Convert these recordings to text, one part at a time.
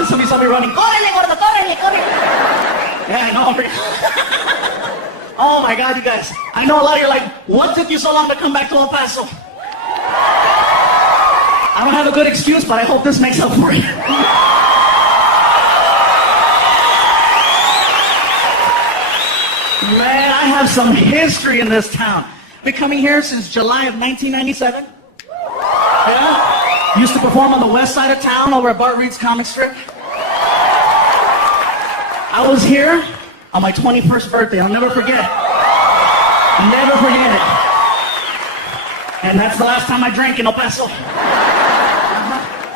then somebody saw me running. Córrele, gordo, córrele, córrele. Yeah, I know. Oh my God, you guys. I know a lot of you are like, what took you so long to come back to El Paso? I don't have a good excuse, but I hope this makes up for it. Man, I have some history in this town. Been coming here since July of 1997. Yeah. Used to perform on the west side of town over at Bart Reed's comic strip. I was here on my 21st birthday. I'll never forget. Never forget it. And that's the last time I drank in El Paso.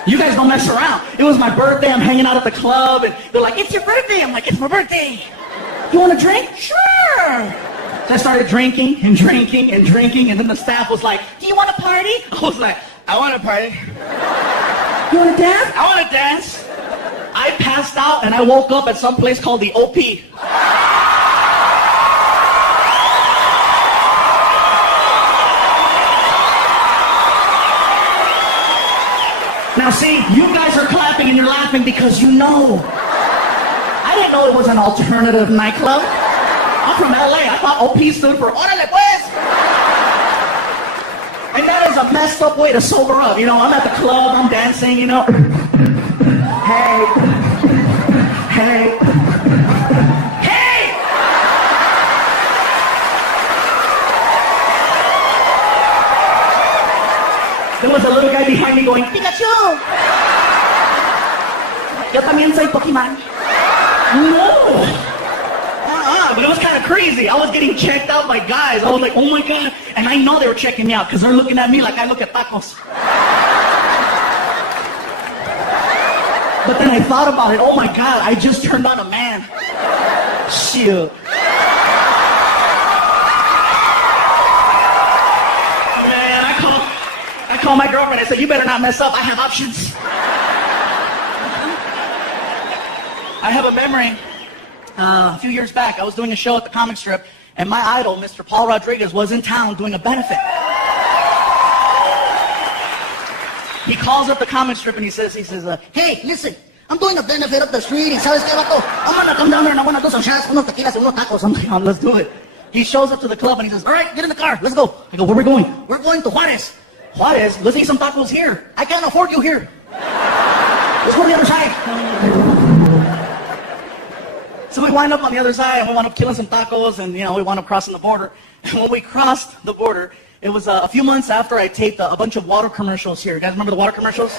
You guys don't mess around. It was my birthday. I'm hanging out at the club, and they're like, "It's your birthday." I'm like, "It's my birthday. You want a drink?" "Sure." So I started drinking and drinking and drinking, and then the staff was like, "Do you want to party?" I was like, "I want to party." "You want to dance?" "I want to dance." I passed out, and I woke up at some place called the OP. Now see, you guys are clapping and you're laughing because you know. I didn't know it was an alternative nightclub. I'm from LA. I thought OP stood for Órale pues. And that is a messed up way to sober up. You know, I'm at the club, I'm dancing, you know. Hey. Hey. Hey! There was a little guy behind me going, "Pikachu! Yo también soy Pokemon." No! But it was kind of crazy. I was getting checked out by guys. I was like, "Oh my God." And I know they were checking me out because they're looking at me like I look at tacos. But then I thought about it. Oh my God, I just turned on a man. Shoot. Man, I called my girlfriend. I said, "You better not mess up. I have options." I have a memory. A few years back, I was doing a show at the comic strip, and my idol, Mr. Paul Rodriguez, was in town doing a benefit. He calls up the comic strip and he says, "Hey, listen, I'm doing a benefit up the street, and sabes qué, vato? I'm gonna come down there and I wanna do some shots, unos tequilas, unos tacos." I'm like, "Let's do it." He shows up to the club and he says, "All right, get in the car, let's go." I go, "Where are we going?" "We're going to Juarez." "Juarez? Let's eat some tacos here." "I can't afford you here. Let's go to the other side." So we wind up on the other side, and we wound up killing some tacos, and, you know, we wound up crossing the border. And when we crossed the border, it was a few months after I taped a bunch of water commercials here. You guys remember the water commercials?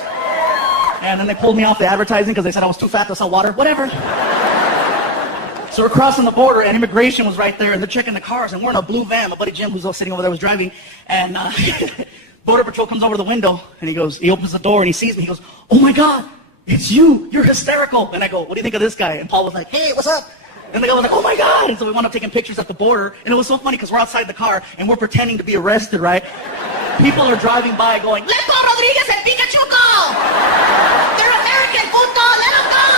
And then they pulled me off the advertising because they said I was too fat to sell water. Whatever. So we're crossing the border, and immigration was right there, and they're checking the cars, and we're in a blue van. My buddy Jim, who's sitting over there, was driving, and Border Patrol comes over the window, and he opens the door, and he sees me. He goes, "Oh my God, it's you. You're hysterical." And I go, "What do you think of this guy?" And Paul was like, "Hey, what's up?" And the guy was like, "Oh my God." And so we wound up taking pictures at the border. And it was so funny because we're outside the car and we're pretending to be arrested, right? People are driving by going, "Let Paul Rodriguez and Pikachu go! They're American, puto! Let them go!"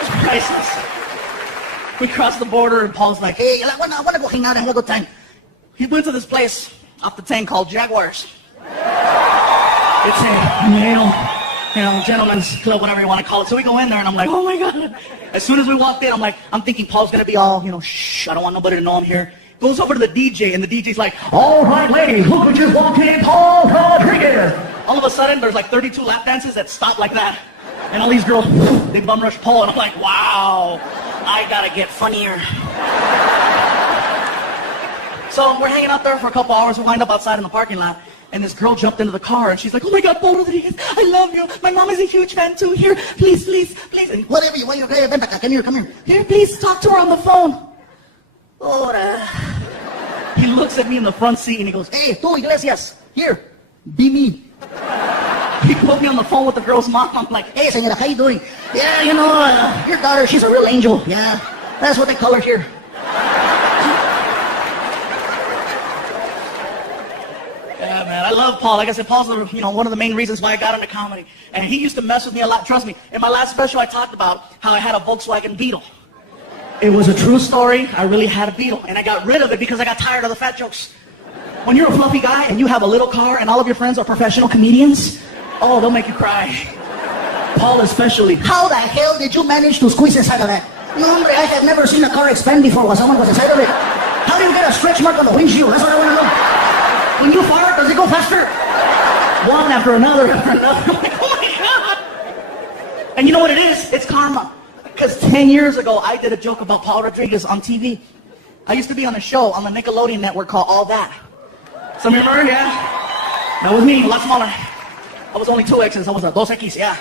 It's priceless. We crossed the border and Paul's like, "Hey, I want to go hang out and have a good time." He went to this place off the 10 called Jaguars. It's a male, gentleman's club, whatever you want to call it. So we go in there, and I'm like, "Oh my God." As soon as we walked in, I'm thinking Paul's going to be all, "Shh, I don't want nobody to know I'm here." Goes over to the DJ, and the DJ's like, "All right, ladies, look who just walked in, Paul Rodriguez." All of a sudden, there's like 32 lap dances that stop like that. And all these girls, they bum rush Paul, and I'm like, "Wow, I got to get funnier." So we're hanging out there for a couple hours. We wind up outside in the parking lot. And this girl jumped into the car, and she's like, "Oh my God, Paul Rodriguez, I love you. My mom is a huge fan too. Here, please, please, please." And whatever you want, come here, come here. "Here, please, talk to her on the phone." Ora. He looks at me in the front seat, and he goes, "Hey, tú, Iglesias, here, be me." He put me on the phone with the girl's mom. I'm like, "Hey, señora, how you doing?" "Yeah, your daughter, she's a real angel." "Yeah, that's what they call her here." Yeah, man, I love Paul. Like I said, Paul's one of the main reasons why I got into comedy. And he used to mess with me a lot. Trust me, in my last special, I talked about how I had a Volkswagen Beetle. It was a true story. I really had a Beetle, and I got rid of it because I got tired of the fat jokes. When you're a fluffy guy and you have a little car and all of your friends are professional comedians, Oh, they'll make you cry. Paul especially. How the hell did you manage to squeeze inside of that? No, hombre, I have never seen a car expand before when someone was inside of it. How do you get a stretch mark on the windshield? That's what I want to know. When you fart, does it go faster? One after another after another. I'm like, oh my God. And you know what it is? It's karma. Because 10 years ago, I did a joke about Paul Rodriguez on TV. I used to be on a show on the Nickelodeon network called All That. Some of you remember? Yeah? That was me, a lot smaller. I was only 2X's, I was a 2X, yeah.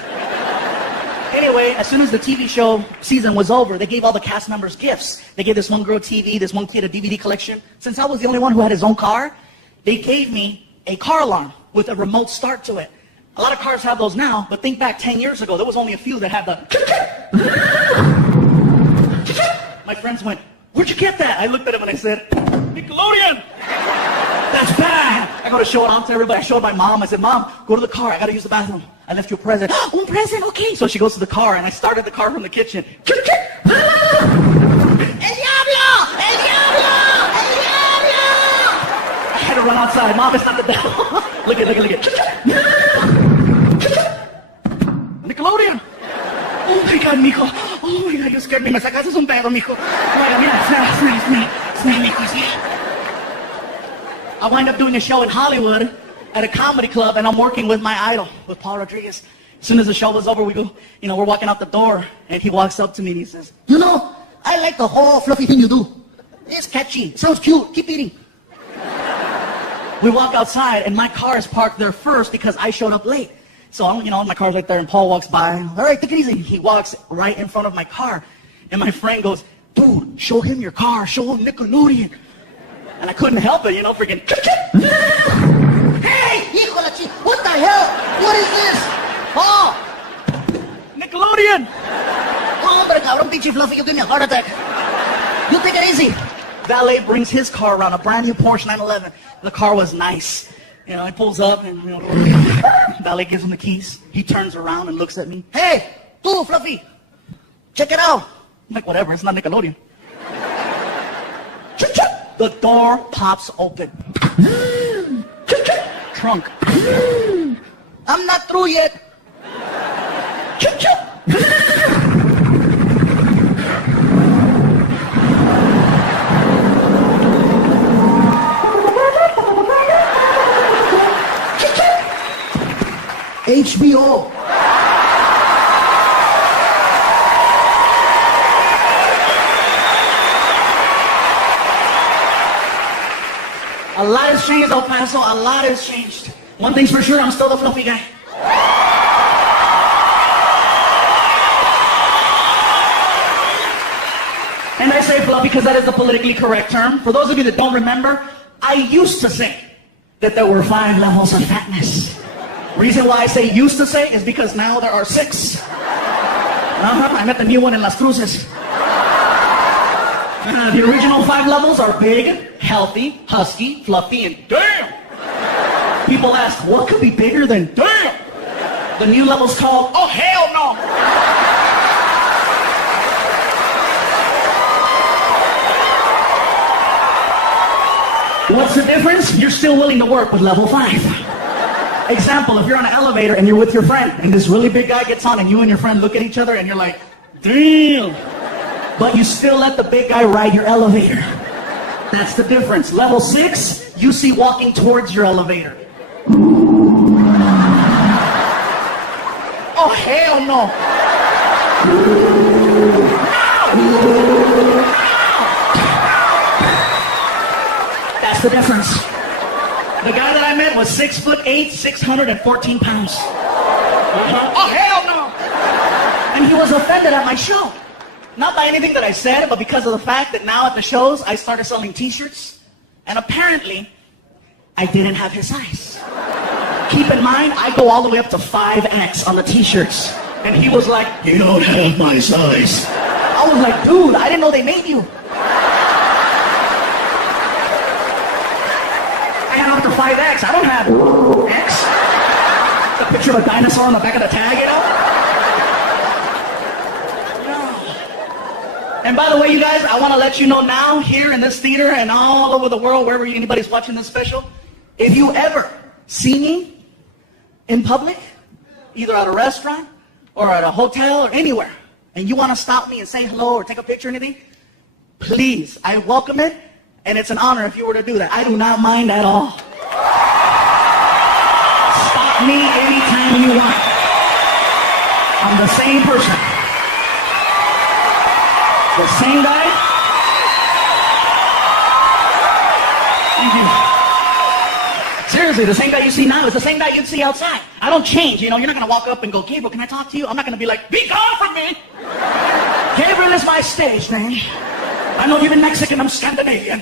Anyway, as soon as the TV show season was over, they gave all the cast members gifts. They gave this one girl a TV, this one kid a DVD collection. Since I was the only one who had his own car, they gave me a car alarm with a remote start to it. A lot of cars have those now, but think back 10 years ago, there was only a few that had the... My friends went, where'd you get that? I looked at him and I said, Nickelodeon! That's bad! I go to show it off to everybody. I showed my mom. I said, Mom, go to the car. I gotta use the bathroom. I left you a present. Oh, a present, okay. So she goes to the car and I started the car from the kitchen. El diablo! El diablo! El diablo! I had to run outside. Mom, it's not the devil. Look at. Nickelodeon! Oh my God, mijo. Oh my God, you scared me. Me sacaste un pedo, mijo. Mira, smell, mijo, smell. I wind up doing a show in Hollywood at a comedy club, and I'm working with my idol, with Paul Rodriguez. As soon as the show was over, we're walking out the door, and he walks up to me and he says, you know, I like the whole fluffy thing you do. it's catchy. It sounds cute. Keep eating. We walk outside, and my car is parked there first because I showed up late. So, my car's right there, and Paul walks by. All right, take it easy. He walks right in front of my car, and my friend goes, dude, show him your car. Show him Nickelodeon. And I couldn't help it, freaking... Hey, hijo de la chi... What the hell? What is this? Oh! Nickelodeon! Hombre, cabrón, pinche fluffy, you give me a heart attack. You take it easy. Valet brings his car around, a brand new Porsche 911. The car was nice. He pulls up, and, Valet gives him the keys. He turns around and looks at me. Hey, tú, Fluffy, check it out. I'm like, whatever, it's not Nickelodeon. The door pops open. Trunk. I'm not through yet. HBO. A lot has changed, El Paso. A lot has changed. One thing's for sure, I'm still the fluffy guy. And I say fluffy because that is the politically correct term. For those of you that don't remember, I used to say that there were 5 levels of fatness. Reason why I say used to say is because now there are 6. I met the new one in Las Cruces. The original 5 levels are big, healthy, husky, fluffy, and damn! People ask, what could be bigger than damn? The new level's called, oh hell no! What's the difference? You're still willing to work with level 5. Example, if you're on an elevator and you're with your friend, and this really big guy gets on, and you and your friend look at each other, and you're like, damn! But you still let the big guy ride your elevator. That's the difference. Level 6, you see walking towards your elevator. Oh, hell no. That's the difference. The guy that I met was 6'8", 614 pounds. Oh, hell no. And he was offended at my show. Not by anything that I said, but because of the fact that now at the shows, I started selling t-shirts. And apparently, I didn't have his size. Keep in mind, I go all the way up to 5X on the t-shirts. And he was like, you don't have my size. I was like, dude, I didn't know they made you. I got up to 5X. I don't have X. The picture of a dinosaur on the back of the tag, And by the way, you guys, I want to let you know now, here in this theater and all over the world, wherever anybody's watching this special, if you ever see me in public, either at a restaurant or at a hotel or anywhere, and you want to stop me and say hello or take a picture or anything, please, I welcome it, and it's an honor if you were to do that. I do not mind at all. Stop me anytime you want. I'm the same person. The same guy. Thank you. Seriously, the same guy you see now is the same guy you'd see outside. I don't change, you're not going to walk up and go, Gabriel, can I talk to you? I'm not going to be like, be gone from me. Gabriel is my stage name. I know you're Mexican, I'm Scandinavian.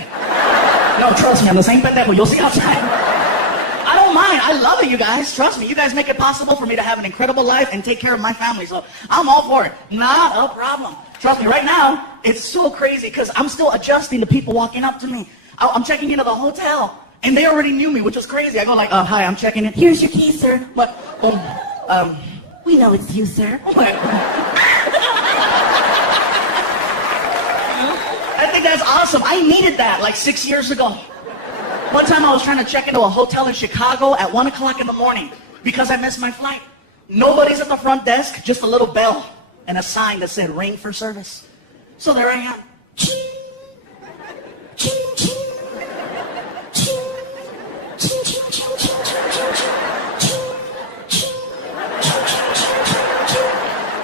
No, trust me, I'm the same pendejo you'll see outside. I don't mind, I love it, you guys. Trust me, you guys make it possible for me to have an incredible life and take care of my family, so I'm all for it. Not a problem. Trust me, right now, it's so crazy because I'm still adjusting to people walking up to me. I'm checking into the hotel. And they already knew me, which was crazy. I go like, hi, I'm checking in. Here's your key, sir. What? We know it's you, sir. I think that's awesome. I needed that like 6 years ago. One time I was trying to check into a hotel in Chicago at 1 o'clock in the morning because I missed my flight. Nobody's at the front desk, just a little bell and a sign that said ring for service. So there I am. Ching, ching, ching.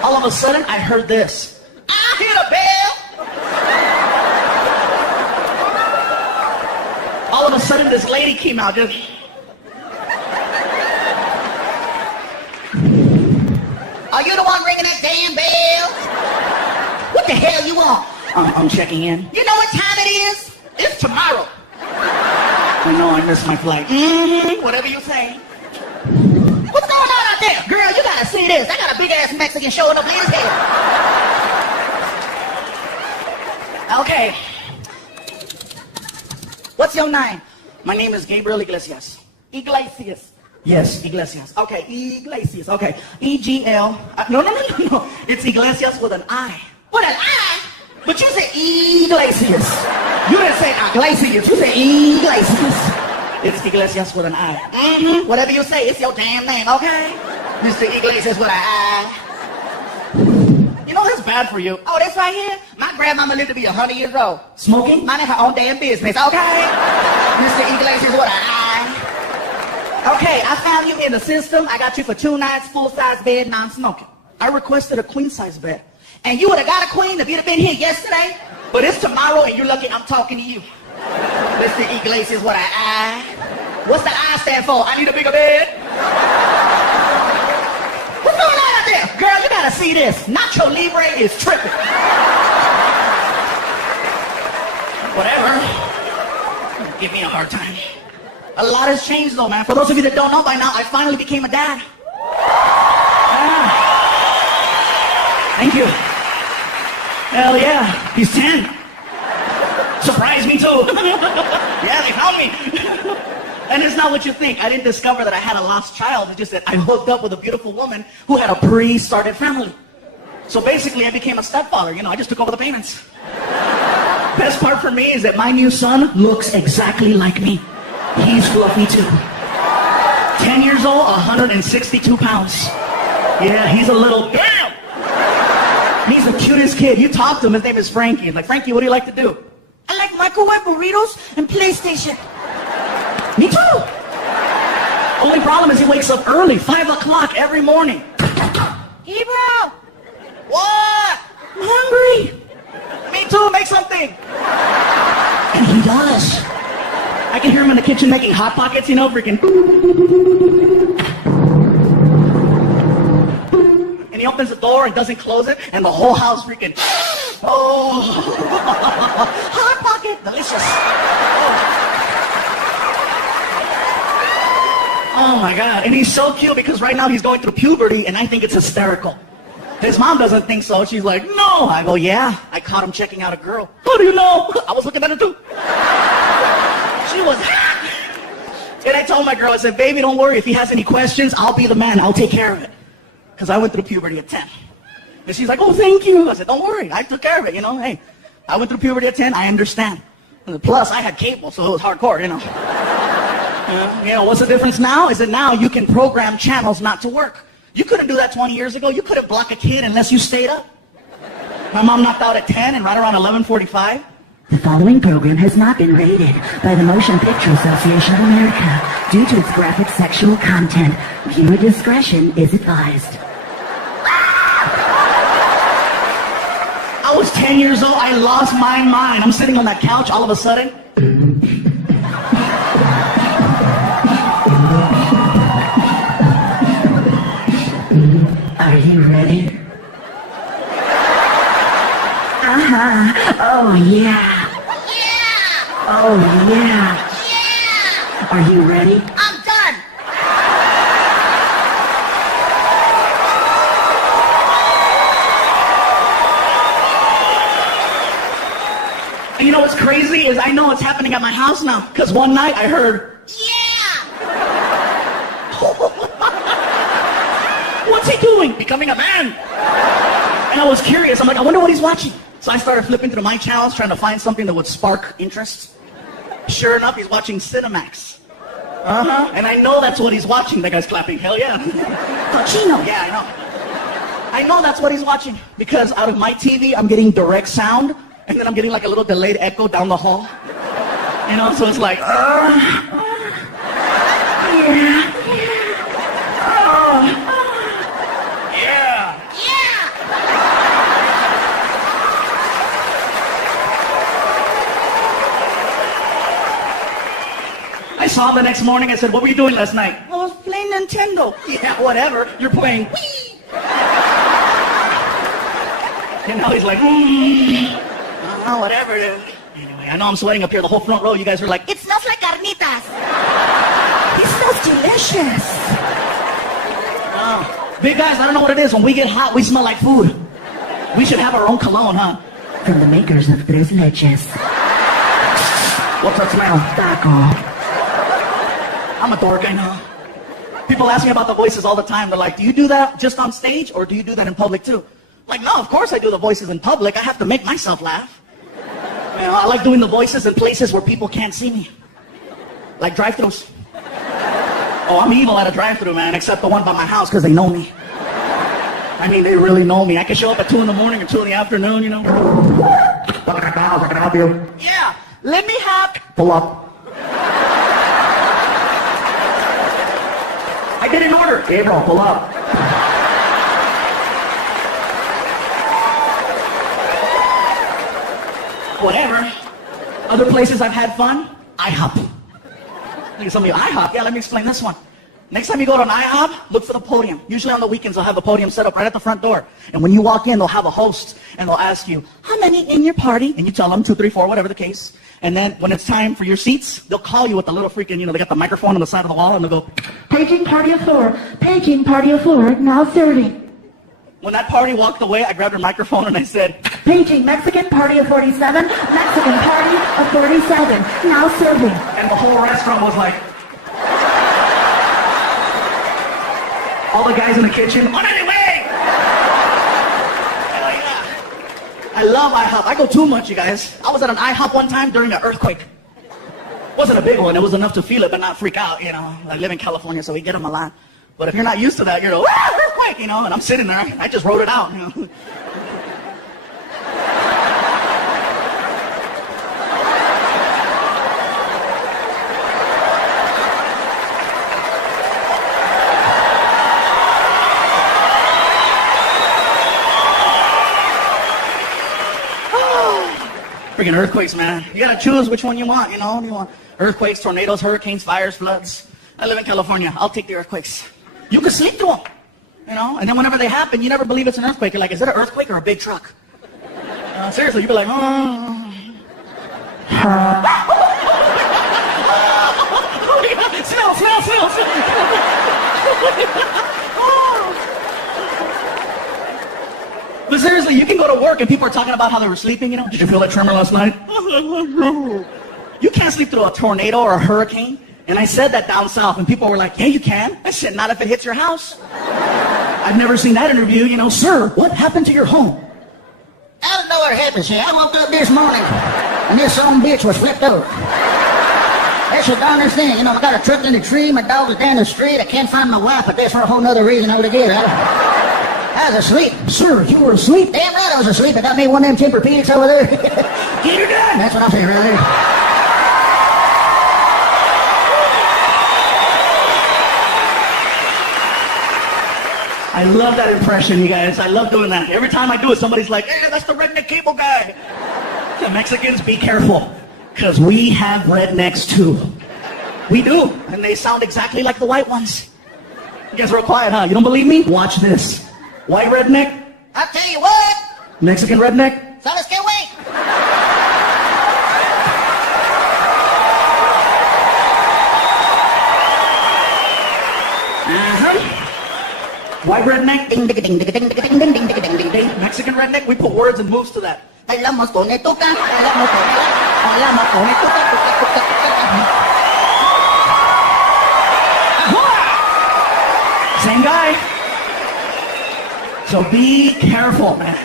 All of a sudden, I heard this. I hear a bell. All of a sudden, this lady came out. Just. Are you the one ringing that damn bell? What the hell you want? I'm checking in. You know what time it is? It's tomorrow. I know I missed my flight. Whatever you say. What's going on out there? Girl, you gotta see this. I got a big ass Mexican showing up in his head. Okay. What's your name? My name is Gabriel Iglesias. Iglesias. Yes, Iglesias. Okay, Iglesias. Okay. E-G-L. No. It's Iglesias with an I. With an I? But you said Iglesias. You didn't say Iglesias. You said Iglesias. It's Iglesias with an I. Whatever you say, it's your damn name, okay? Mr. Iglesias with an I. You know that's bad for you. Oh, this right here? My grandmama lived to be 100 years old. Smoking? Minding her own damn business, okay? Mr. Iglesias with an I. Okay, I found you in the system. I got you for 2 nights, full-size bed, non-smoking. I requested a queen-size bed. And you would have got a queen if you'd have been here yesterday. But it's tomorrow and you're lucky I'm talking to you. Mr. Iglesias with an I. What's the I stand for? I need a bigger bed. What's going on out there? Girl, you gotta see this. Nacho Libre is tripping. Whatever. Give me a hard time. A lot has changed though, man. For those of you that don't know by now, I finally became a dad. Yeah. Thank you. Hell yeah. He's 10. Surprised me too. Yeah, they found me. And it's not what you think. I didn't discover that I had a lost child. It's just that I hooked up with a beautiful woman who had a pre-started family. So basically, I became a stepfather. I just took over the payments. Best part for me is that my new son looks exactly like me. He's fluffy too. 10 years old, 162 pounds. Yeah, he's a little... Damn! He's the cutest kid. You talk to him, his name is Frankie. He's like, Frankie, what do you like to do? I like microwave burritos and PlayStation. Me too. Only problem is he wakes up early, 5 o'clock every morning. Hey, bro. What? I'm hungry. Me too, make something. And he does. I can hear him in the kitchen making Hot Pockets, freaking. And he opens the door and doesn't close it, and the whole house freaking. Oh, Hot Pocket, delicious. Oh my God, and he's so cute because right now he's going through puberty, and I think it's hysterical. His mom doesn't think so. She's like, no. I go, yeah, I caught him checking out a girl. How do you know? I was looking at her too. She was hot. And I told my girl, I said, baby, don't worry. If he has any questions, I'll be the man. I'll take care of it. Because I went through puberty at 10. And she's like, oh, thank you. I said, don't worry. I took care of it, Hey, I went through puberty at 10. I understand. Plus, I had cable, so it was hardcore, What's the difference now? Is that now you can program channels not to work. You couldn't do that 20 years ago. You couldn't block a kid unless you stayed up. My mom knocked out at 10 and right around 11:45. The following program has not been rated by the Motion Picture Association of America due to its graphic sexual content. Viewer discretion is advised. I was 10 years old. I lost my mind. I'm sitting on that couch all of a sudden. Are you ready? Oh, yeah. Oh, yeah. Are you ready? I'm done. And you know what's crazy is I know what's happening at my house now. Because one night I heard, Yeah. what's he doing? Becoming a man. And I was curious. I'm like, I wonder what he's watching. So I started flipping through my channels trying to find something that would spark interest. Sure enough, he's watching Cinemax. And I know that's what he's watching. That guy's clapping. Hell yeah. Cochino. Yeah, I know. I know that's what he's watching. Because out of my TV, I'm getting direct sound. And then I'm getting like a little delayed echo down the hall. You know, so it's like, yeah. I saw him the next morning. I said, what were you doing last night? I was playing Nintendo. Yeah, whatever. You're playing Wii. And now he's like, whatever, dude. Anyway, I know I'm sweating up here the whole front row. You guys are like, It smells like carnitas. It smells delicious. big guys, I don't know what it is. When we get hot, we smell like food. We should have our own cologne, huh? From the makers of Tres Leches. What's that smell? Taco. I'm a dork, I know. People ask me about the voices all the time. They're like, do you do that just on stage or do you do that in public too? Like, no, of course I do the voices in public. I have to make myself laugh. You know, I like doing the voices in places where people can't see me. Like drive-thrus. Oh, I'm evil at a drive-thru, man, except the one by my house because they know me. I mean, they really know me. I can show up at 2 in the morning or 2 in the afternoon, you know. What kind of house? I can help you. Yeah, let me have... Pull up. I did an order. Gabriel, pull up. Whatever. Other places I've had fun, IHOP. Look at some of you, IHOP? Yeah, let me explain this one. Next time you go to an IHOP, look for the podium. Usually on the weekends, they'll have the podium set up right at the front door. And when you walk in, they'll have a host, and they'll ask you, how many in your party? And you tell them 2, 3, 4, whatever the case. And then when it's time for your seats, they'll call you with the little freaking, they got the microphone on the side of the wall, and they'll go, Paging party of 4. Paging party of 4. Now serving. When that party walked away, I grabbed her microphone and I said, Paging Mexican party of 47. Mexican party of 47. Now serving. and the whole restaurant was like, all the guys in the kitchen, on any way! Hell yeah. I love IHOP. I go too much, you guys. I was at an IHOP one time during an earthquake. Wasn't a big one. It was enough to feel it, but not freak out, I live in California, so we get them a lot. But if you're not used to that, you're like, earthquake, and I'm sitting there. I just wrote it out, Freaking earthquakes, man. You gotta choose which one you want, Do you want earthquakes, tornadoes, hurricanes, fires, floods? I live in California. I'll take the earthquakes. You can sleep through them, And then whenever they happen, you never believe it's an earthquake. You're like, is it an earthquake or a big truck? Seriously, you'd be like, smell. But seriously, you can go to work and people are talking about how they were sleeping, Did you feel that tremor last night? You can't sleep through a tornado or a hurricane. And I said that down south, and people were like, yeah, you can. I said, not if it hits your house. I've never seen that interview, Sir, what happened to your home? I don't know what happened, sir. I woke up this morning, and this some bitch was flipped over. Especially down this thing. You know, I got a truck in the tree, my dog is down the street, I can't find my wife, but that's for a whole nother reason I would have given. I was asleep. Sir, you were asleep? Damn right I was asleep. I got me one of them Tempur-Pedics over there. Get her done. That's what I'm saying, really. I love that impression, you guys. I love doing that. Every time I do it, somebody's like, hey, that's the redneck cable guy. The Mexicans, be careful, because we have rednecks too. We do, and they sound exactly like the white ones. You guys are real quiet, huh? You don't believe me? Watch this. White redneck, I'll tell you what. Mexican redneck. Sabes qué, güey? White redneck, Ding, ding, ding, ding, ding, ding, ding, ding, ding, ding, ding, ding. Mexican redneck, we put words and moves to that. Hablamos con el tuca, hablamos con el tuca, tuca, tuca, tuca. Same guy. So be careful, man.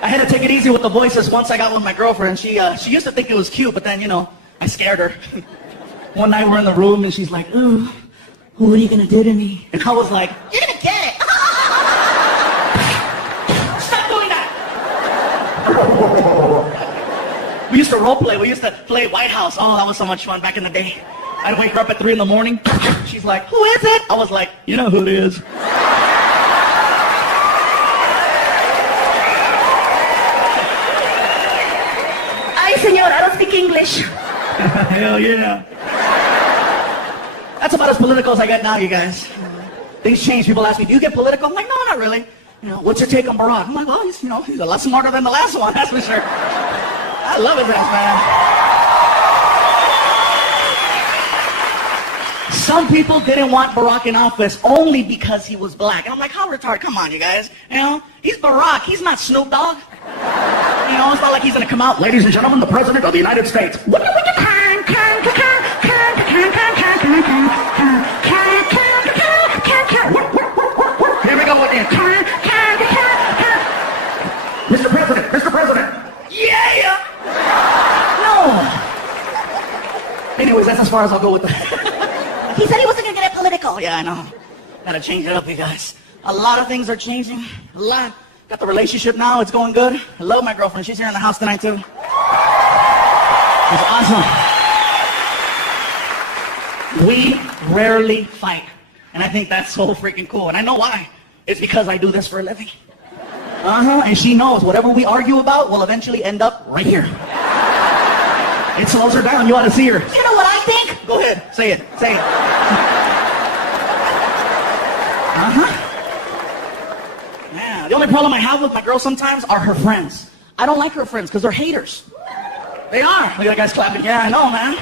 I had to take it easy with the voices once I got with my girlfriend. She used to think it was cute, but then, you know, I scared her. One night we're in the room and she's like, ooh, what are you gonna do to me? And I was like, You're gonna get it. stop doing that! We used to role play. We used to play White House. Oh, that was so much fun back in the day. I'd wake her up at 3 in the morning. She's like, who is it? I was like, you know who it is. Ay, señor, I don't speak English. Hell yeah. That's about as political as I get now, you guys. Things change. People ask me, do you get political? I'm like, no, not really. You know, what's your take on Barack? I'm like, well, he's a lot smarter than the last one, that's for sure. I love his ass, man. Some people didn't want Barack in office only because he was black. And I'm like, how retarded? Come on, you guys. You know, he's Barack. He's not Snoop Dogg. You know, it's not like he's going to come out, ladies and gentlemen, the President of the United States. Here we go again. Mr. President, Mr. President. Yeah! No. Anyways, that's as far as I'll go with that. He said he wasn't gonna get it political. Yeah, I know. Gotta change it up, you guys. A lot of things are changing. A lot. Got the relationship now. It's going good. I love my girlfriend. She's here in the house tonight, too. It's awesome. We rarely fight. And I think that's so freaking cool. And I know why. It's because I do this for a living. And she knows whatever we argue about will eventually end up right here. It slows her down. You ought to see her. You know what I think? Go ahead. Say it. Say it. Yeah. The only problem I have with my girl sometimes are her friends. I don't like her friends because they're haters. They are. Look at that guy's clapping. Yeah, I know, man.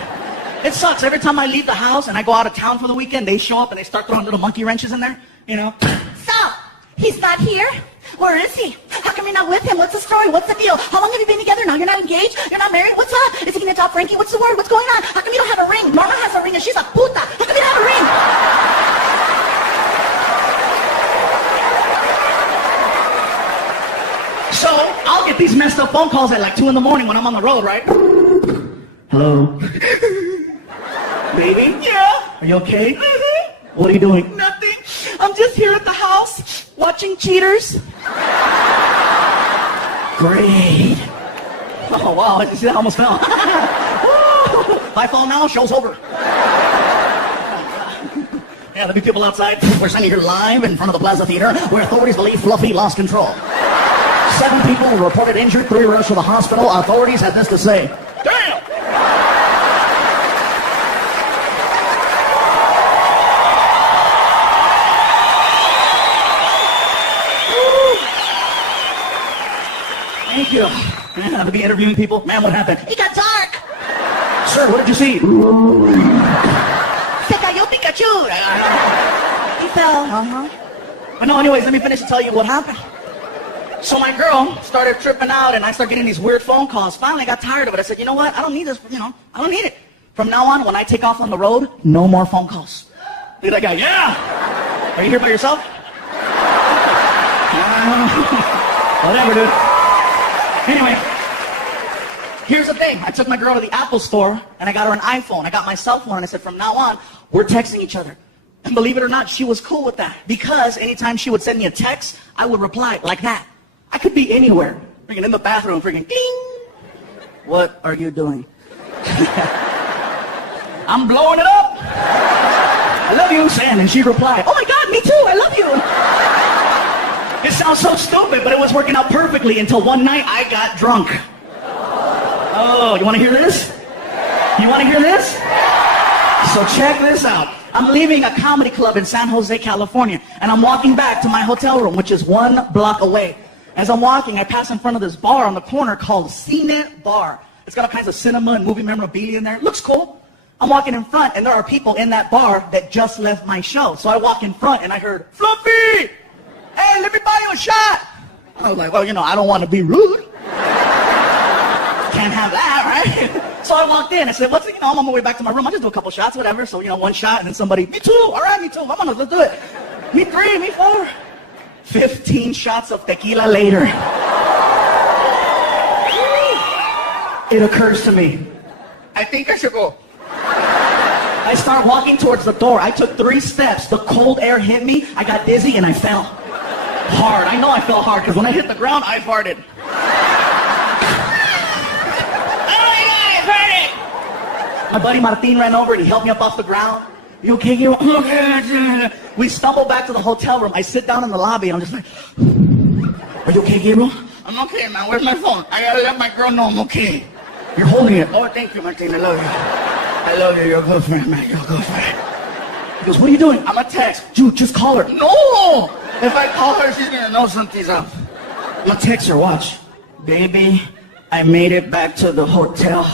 It sucks. Every time I leave the house and I go out of town for the weekend, they show up and they start throwing little monkey wrenches in there. You know? So, he's not here? Where is he? How come you're not with him? What's the story? What's the deal? How long have you been together now? You're not engaged? You're not married? What's up? Is he gonna adopt Frankie? What's the word? What's going on? How come you don't have a ring? Norma has a ring and she's a puta. How come you don't have a ring? So, I'll get these messed up phone calls at like 2 in the morning when I'm on the road, right? Hello? Baby? Yeah. Are you okay? What are you doing? Nothing. I'm just here at the house watching cheaters. Great. Oh, wow. Did you see that? I almost fell. If I fall now, show's over. Yeah, there'll be people outside. We're standing here live in front of the Plaza Theater where authorities believe Fluffy lost control. 7 people were reported injured, 3 rushed to the hospital. Authorities had this to say. Damn! Thank you. Man, I'll be interviewing people. Man, what happened? It got dark. Sir, what did you see? Se cayó Pikachu. He fell. But no, anyways, let me finish to tell you what happened. So my girl started tripping out and I started getting these weird phone calls. Finally, I got tired of it. I said, you know what? I don't need this, I don't need it. From now on, when I take off on the road, no more phone calls. Look at that guy. Yeah! Are you here by yourself? Whatever, dude. Anyway, Here's the thing. I took my girl to the Apple store, and I got her an iPhone. I got my cell phone, and I said, from now on, we're texting each other. And believe it or not, she was cool with that. Because anytime she would send me a text, I would reply like that. I could be anywhere. Freaking in the bathroom, freaking ding. What are you doing? I'm blowing it up. I love you, Sam. And she replied, oh my God, me too, I love you. It sounds so stupid, but it was working out perfectly until one night I got drunk. Oh, you want to hear this? You want to hear this? So check this out. I'm leaving a comedy club in San Jose, California, and I'm walking back to my hotel room, which is 1 block away. As I'm walking, I pass in front of this bar on the corner called Cine Bar. It's got all kinds of cinema and movie memorabilia in there. It looks cool. I'm walking in front, and there are people in that bar that just left my show. So I walk in front, and I heard, Fluffy! Hey, let me buy you a shot! I was like, well, you know, I don't want to be rude. Can't have that, right? So I walked in. I said, what's it? You know, I'm on my way back to my room. I'll just do a couple shots, whatever. So, you know, 1 shot, and then somebody, me too. All right, me too. Come on, let's do it. Me 3, me 4. 15 shots of tequila later. It occurs to me, I think I should go. I start walking towards the door. I took 3 steps. The cold air hit me. I got dizzy and I fell. Hard. I know I fell hard because when I hit the ground, I farted. Oh my God, I farted! My buddy Martin ran over and he helped me up off the ground. You okay, Gabriel? Okay. We stumble back to the hotel room. I sit down in the lobby and I'm just like, are you okay, Gabriel? I'm okay, man. Where's my phone? I gotta let my girl know I'm okay. You're holding it. Oh, thank you, Martin. I love you. I love you. You're a good friend, man. You're a good friend. He goes, what are you doing? I'm a text. Dude, just call her. No! If I call her, she's gonna know something's up. I'll text her. Watch. Baby, I made it back to the hotel.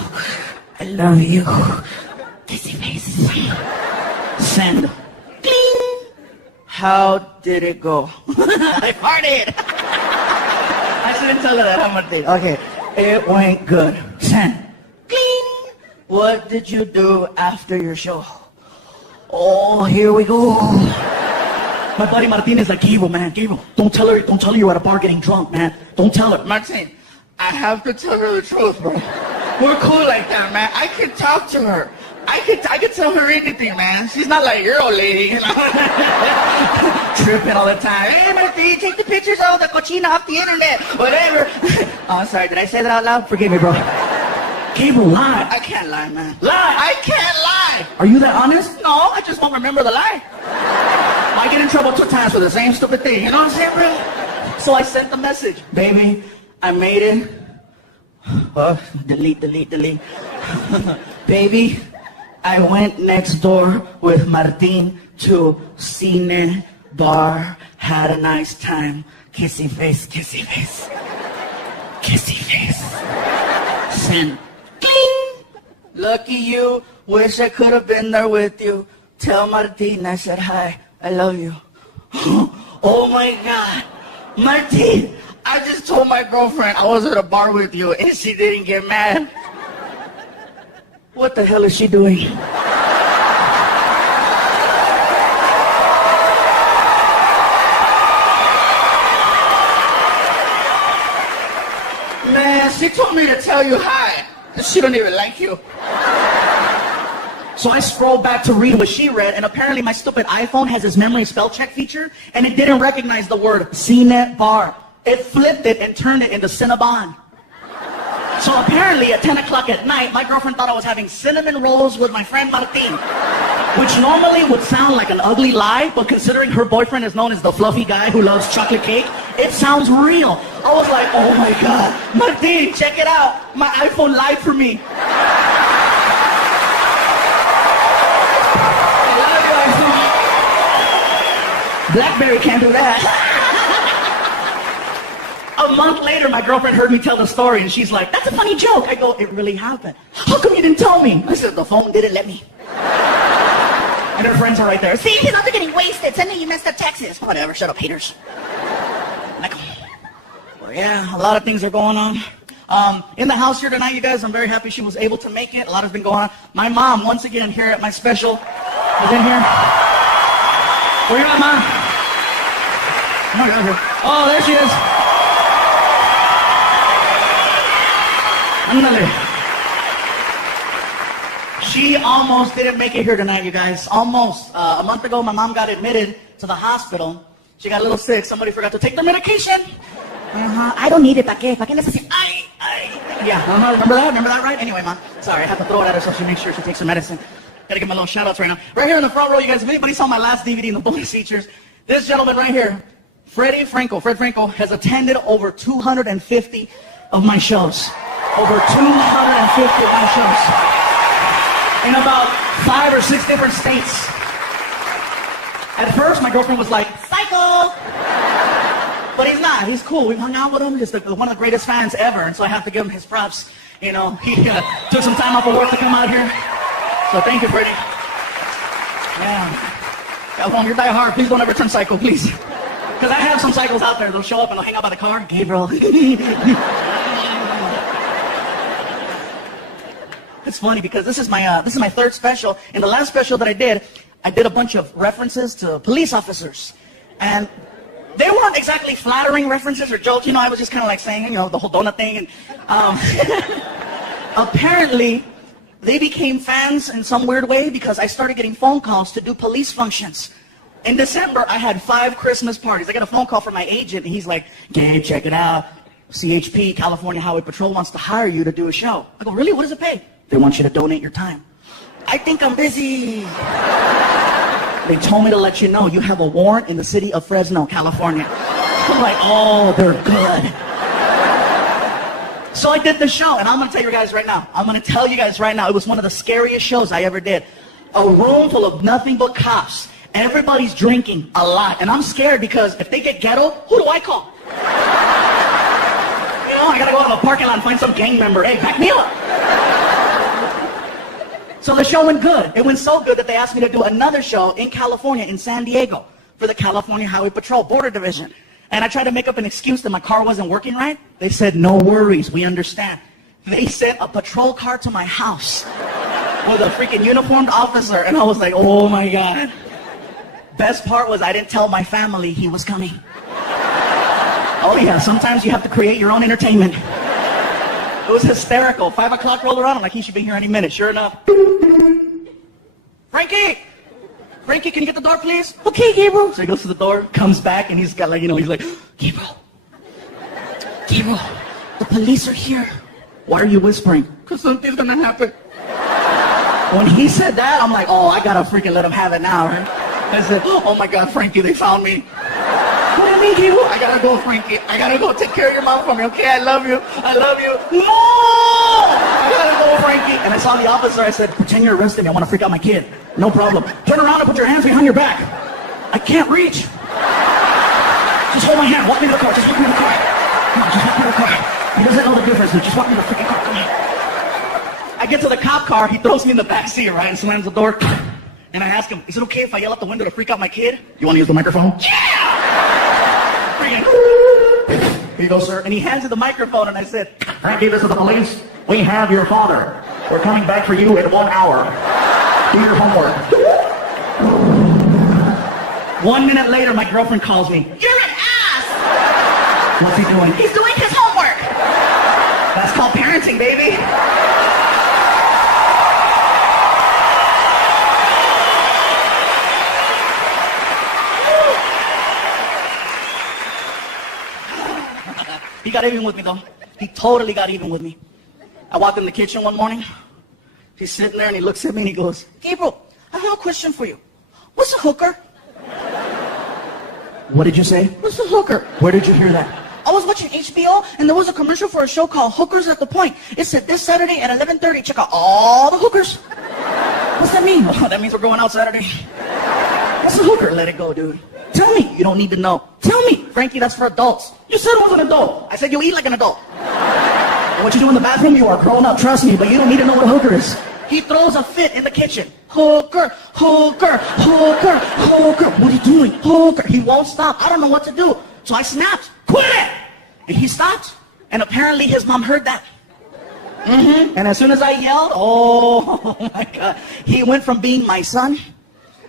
I love you. Kissy face. Send. Cling. How did it go? I farted. I shouldn't tell her that, huh, Martin? Okay. It went good. Send. Cling. What did you do after your show? Oh, here we go. My buddy Martin is like, Gabriel, man, Gabriel, don't tell her you're at a bar getting drunk, man. Don't tell her. Martin, I have to tell her the truth, bro. We're cool like that, man. I can talk to her. I could tell her anything, man. She's not like your old lady, you know. Tripping all the time. Hey, Martin, take the pictures of the cochina off the internet. Whatever. Oh, I'm sorry. Did I say that out loud? Forgive me, bro. Gabriel, lie. I can't lie, man. Lie. I can't lie. Are you that honest? No, I just won't remember the lie. I get in trouble 2 times for the same stupid thing. You know what I'm saying, bro? So I sent the message. Baby, I made it. Oh, delete. Baby, I went next door with Martin to Cine Bar. Had a nice time. Kissy face, kissy face. Kissy face. Send. Cling. Lucky you. Wish I could have been there with you. Tell Martin I said hi. I love you. Oh my God. Martin, I just told my girlfriend I was at a bar with you and she didn't get mad. What the hell is she doing? Man, she told me to tell you hi. She don't even like you. So I scrolled back to read what she read, and apparently my stupid iPhone has this memory spell check feature, and it didn't recognize the word Cine Bar. It flipped it and turned it into Cinnabon. So apparently at 10 o'clock at night, my girlfriend thought I was having cinnamon rolls with my friend Martin, which normally would sound like an ugly lie, but considering her boyfriend is known as the fluffy guy who loves chocolate cake, it sounds real. I was like, oh my God, Martin, check it out. My iPhone lied for me. BlackBerry can't do that. A month later, my girlfriend heard me tell the story, and she's like, that's a funny joke. I go, it really happened. How come you didn't tell me? I said, the phone didn't let me. And her friends are right there. See, he's not getting wasted. Suddenly you messed up Texas. Whatever, shut up, haters. Like, well, yeah, a lot of things are going on. In the house here tonight, you guys, I'm very happy she was able to make it. A lot has been going on. My mom, once again, here at my special, is in here. Where you at, Mom? Oh, there she is. Ándale. She almost didn't make it here tonight, you guys. Almost. A month ago, my mom got admitted to the hospital. She got a little sick. Somebody forgot to take their medication. I don't need it. ¿Para qué? ¿Para qué necesito? Yeah, remember that? Remember that, right? Anyway, Mom, sorry, I have to throw it at her so she makes sure she takes her medicine. Gotta give my little shout-outs right now. Right here in the front row, you guys, if anybody saw my last DVD in the bonus features, this gentleman right here, Fred Franco, has attended over 250 of my shows. Over 250 of my shows. In about 5 or 6 different states. At first, my girlfriend was like, psycho! But he's not. He's cool. We've hung out with him. Just one of the greatest fans ever. And so I have to give him his props. You know, he took some time off of work to come out here. So thank you, Freddie. Yeah. Calhoun, you're die hard. Please don't ever turn psycho, please. Because I have some psychos out there. They'll show up and they'll hang out by the car. Gabriel. It's funny because this is my third special. In the last special that I did a bunch of references to police officers. And they weren't exactly flattering references or jokes. You know, I was just kind of like saying, you know, the whole donut thing. And apparently, they became fans in some weird way because I started getting phone calls to do police functions. In December, I had 5 Christmas parties. I got a phone call from my agent, and he's like, Gabe, check it out. CHP, California Highway Patrol, wants to hire you to do a show. I go, really? What does it pay? They want you to donate your time. I think I'm busy. They told me to let you know you have a warrant in the city of Fresno, California. I'm like, oh, they're good. So I did the show, and I'm going to tell you guys right now. It was one of the scariest shows I ever did. A room full of nothing but cops. Everybody's drinking a lot, and I'm scared because if they get ghetto, who do I call? You know, I got to go to the parking lot and find some gang member. Hey, back me up. So the show went good. It went so good that they asked me to do another show in California, in San Diego, for the California Highway Patrol Border Division. And I tried to make up an excuse that my car wasn't working right. They said, no worries, we understand. They sent a patrol car to my house with a freaking uniformed officer, and I was like, oh my God. Best part was I didn't tell my family he was coming. Oh yeah, sometimes you have to create your own entertainment. It was hysterical. 5 o'clock rolled around. I'm like, he should be here any minute. Sure enough. Frankie, can you get the door, please? Okay, Gabriel. So he goes to the door, comes back, and he's got like, you know, he's like, Gabriel, the police are here. Why are you whispering? Because something's gonna happen. When he said that, I'm like, oh, I gotta freaking let him have it now, right? I said, oh my God, Frankie, they found me. What do you mean, Gabriel? I gotta go, Frankie. I gotta go take care of your mom for me, okay? I love you. No! I gotta go, Frankie. And I saw the officer. I said, pretend you're arrested me. I want to freak out my kid. No problem. Turn around and put your hands behind your back. I can't reach. Just hold my hand. Walk me to the car. Just walk me to the car. Come on, just walk me to the car. He doesn't know the difference. Just walk me to the freaking car. Come on. I get to the cop car. He throws me in the back seat, right? And slams the door. And I ask him, is it okay if I yell out the window to freak out my kid? You want to use the microphone? Yeah! Here you go, sir. And he hands me the microphone, and I said, Frankie, this is the police. We have your father. We're coming back for you in 1 hour. Do your homework. 1 minute later, my girlfriend calls me. You're an ass! What's he doing? He's doing his homework. That's called parenting, baby. He got even with me, though. He totally got even with me. I walked in the kitchen one morning. He's sitting there, and he looks at me, and he goes, Gabriel, I have a question for you. What's a hooker? What did you say? What's a hooker? Where did you hear that? I was watching HBO, and there was a commercial for a show called Hookers at the Point. It said, this Saturday at 11:30, check out all the hookers. What's that mean? Oh, that means we're going out Saturday. What's a hooker? Let it go, dude. Tell me. You don't need to know. Tell me. Frankie, that's for adults. You said I was an adult. I said you eat like an adult. And what you do in the bathroom, you are grown up, trust me, but you don't need to know what a hooker is. He throws a fit in the kitchen. Hooker, hooker, hooker, hooker. What are you doing? Hooker. He won't stop. I don't know what to do. So I snapped. Quit it! And he stopped. And apparently his mom heard that. And as soon as I yelled, oh my God. He went from being my son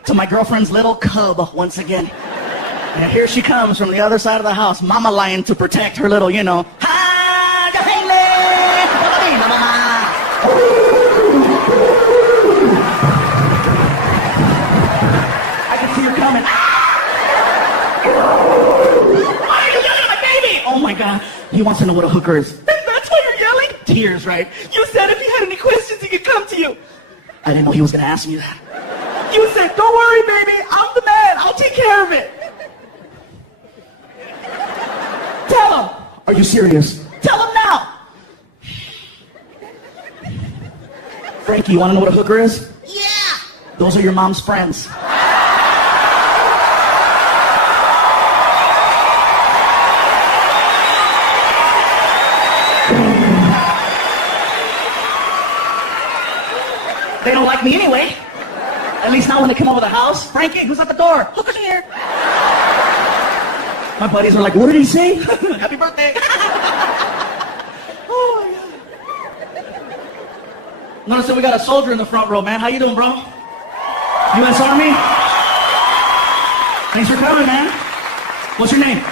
to my girlfriend's little cub once again. And here she comes from the other side of the house, mama lion to protect her little, you know. He wants to know what a hooker is. That's why you're yelling? Tears, right? You said if he had any questions, he could come to you. I didn't know he was going to ask me that. You said, don't worry, baby. I'm the man. I'll take care of it. Tell him. Are you serious? Tell him now. Frankie, you want to know what a hooker is? Yeah. Those are your mom's friends. They don't like me anyway. At least not when they come over the house. Frankie, who's at the door? Hookers are here. My buddies are like, what did he say? Happy birthday. Oh, my God. Notice that we got a soldier in the front row, man. How you doing, bro? U.S. Army? Thanks for coming, man. What's your name?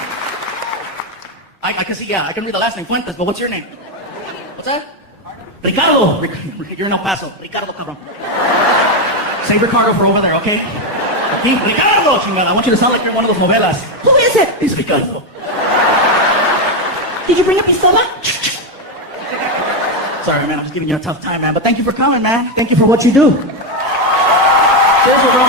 I can see, yeah, I can read the last name, Fuentes, but what's your name? What's that? Ricardo. You're in El Paso. Ricardo, cabrón. Save Ricardo for over there, okay? Aquí, Ricardo, chingada. I want you to sound like you're one of those novelas. Who is it? It's Ricardo. Did you bring a pistola? Sorry, man. I'm just giving you a tough time, man. But thank you for coming, man. Thank you for what you do. Cheers, bro.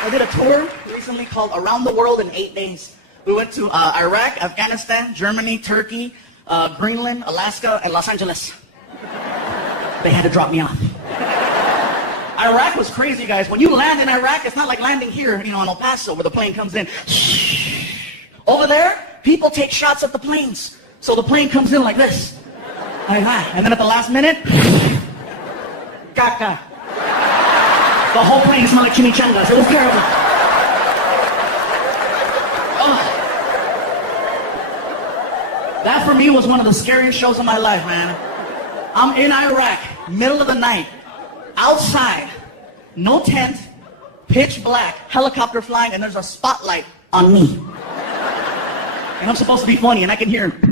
I did a tour recently called Around the World in 8 Days. We went to Iraq, Afghanistan, Germany, Turkey, Greenland, Alaska, and Los Angeles. They had to drop me off. Iraq was crazy, guys. When you land in Iraq, it's not like landing here, in El Paso, where the plane comes in. Over there, people take shots at the planes. So the plane comes in like this. And then at the last minute, caca. The whole plane smelled like chimichangas. It was terrible. That for me was one of the scariest shows of my life, man. I'm in Iraq, middle of the night, outside, no tent, pitch black, helicopter flying, and there's a spotlight on me. And I'm supposed to be funny, and I can hear him.